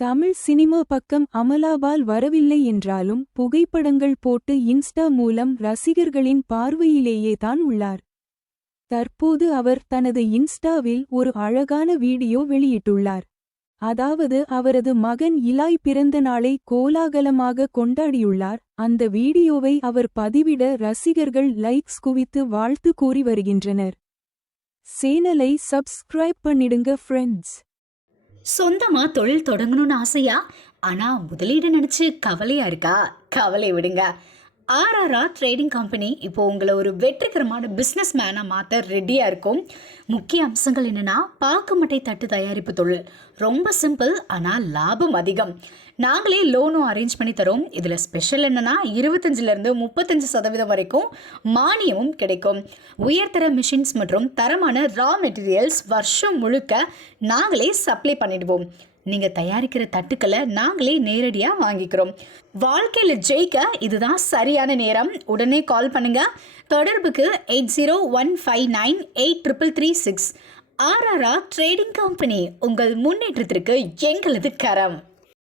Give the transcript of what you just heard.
Tamil cinema பக்கம் அமலாபால் வரவில்லை என்றாலும் புகைப்படங்கள் போட்டு இன்ஸ்டா மூலம் ரசிகர்களின் பார்வையிலேயே தான் உள்ளார். தற்போது அவர் தனது இன்ஸ்டாவில் ஒரு அழகான வீடியோ வெளியிட்டுள்ளார். அதாவது அவரது மகன் இலாய் பிறந்த நாளை கோலாகலமாக கொண்டாடியுள்ளார். அந்த வீடியோவை அவர் பதிவிட ரசிகர்கள் லைக்ஸ் குவித்து வாழ்த்து கூறி வருகின்றனர். சேனலை சப்ஸ்கிரைப் பண்ணிடுங்க ஃப்ரெண்ட்ஸ். சொந்தமா தொழில் தொடங்கணும்னு ஆசையா? ஆனா முதலீடு நினைச்சு கவலையா இருக்கா? கவலை விடுங்க. ஆர்ஆர்ஆர் ட்ரேடிங் கம்பெனி இப்போ உங்களை ஒரு வெற்றிகரமான பிஸ்னஸ் மேனாக மாற்ற ரெடியாக இருக்கும். முக்கிய அம்சங்கள் என்னென்னா, பாக்குமட்டை தட்டு தயாரிப்பு தொழில் ரொம்ப சிம்பிள், ஆனால் லாபம் அதிகம். நாங்களே லோனும் அரேஞ்ச் பண்ணி தரோம். இதில் ஸ்பெஷல் என்னென்னா 25% 35% வரைக்கும் மானியமும் கிடைக்கும். உயர்தர மிஷின்ஸ் மற்றும் தரமான ரா மெட்டீரியல்ஸ் வருஷம் முழுக்க நாங்களே சப்ளை பண்ணிடுவோம். நீங்கள் தயாரிக்கிற தட்டுக்களை நாங்களே நேரடியாக வாங்கிக்கிறோம். வாழ்க்கையில் ஜெயிக்க இதுதான் சரியான நேரம். உடனே கால் பண்ணுங்க. தொடர்புக்கு 8015983336. ஆர்ஆர்ஆர் ட்ரேடிங் கம்பெனி, உங்கள் முன்னேற்றத்திற்கு எங்களது கரம்.